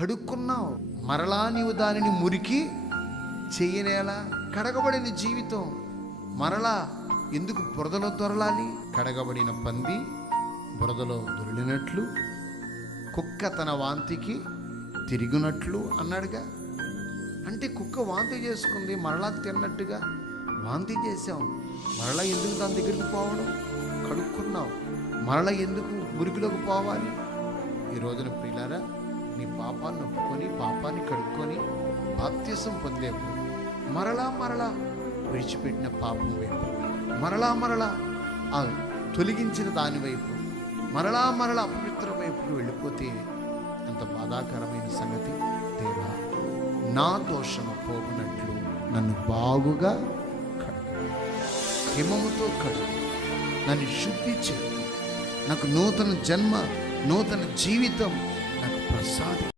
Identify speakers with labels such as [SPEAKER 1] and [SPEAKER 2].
[SPEAKER 1] కడుక్కున్నావు. మరలా నీవు దానిని మురికి చేయనేలా కడగబడిన జీవితం. మరలా ఎందుకు బురదలో దొరలాలి? కడగబడిన పంది బురదలో దొరిలినట్లు కుక్క తన వాంతికి తిరిగినట్లు అన్నాడుగా. అంటే కుక్క వాంతి చేసుకుంది మరలా తిన్నట్టుగా వాంతి చేసాం మరలా ఎందుకు దాని దగ్గరికి పోవడం? కడుక్కున్నావు. మరలా ఎందుకు మురికిలోకి పోవాలి? ఈ రోజున ప్రియులారా నీ పాపాన్ని ఒప్పుకొని పాపాన్ని కడుక్కొని బాప్త్యసం పొందేవు. మరలా మరలా విడిచిపెట్టిన పాపం వైపు మరలా మరలా ఆ తొలగించిన దాని వైపు మరలా మరలా అపవిత్ర వైపుకు వెళ్ళిపోతే అంత బాధాకరమైన సంగతి దేవా నా దోషము పోగునట్లు నన్ను బాగుగా కడుగు. హిమముతో కడుగు. నన్ను శుద్ధి చేయి నాకు నూతన జన్మ నూతన జీవితం Santa.